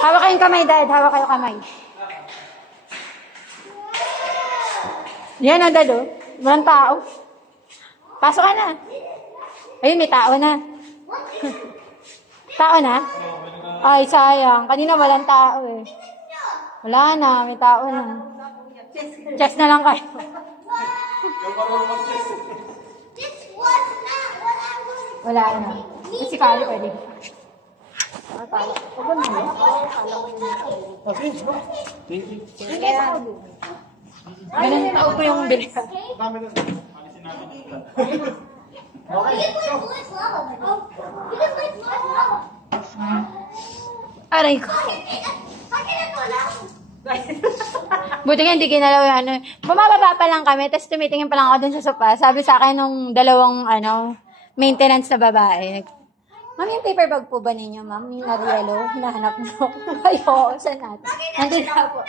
Hawak kayong kamay, Dad. Hawak kayo kamay. Yan, Dad, oh. Walang tao. Pasok ka na. Ayun, may tao na. Tao na? Ay, sayang. Kanina walang tao, eh. Wala na, may tao na. Chess na lang kayo. Wala na. Si Kali pwede. Ganun tao po yung bilis. Aray ko. Buti nga hindi ginalaw yung ano. Bumababa pa lang kami, tapos tumitingin pa lang ako dun sa sopa. Sabi sa akin nung dalawang maintenance na babae. Ma'am, yung paper bag po ba ninyo, ma'am? Yung nag-yellow, hinahanap mo. Ayoko, saan natin? Nandito po.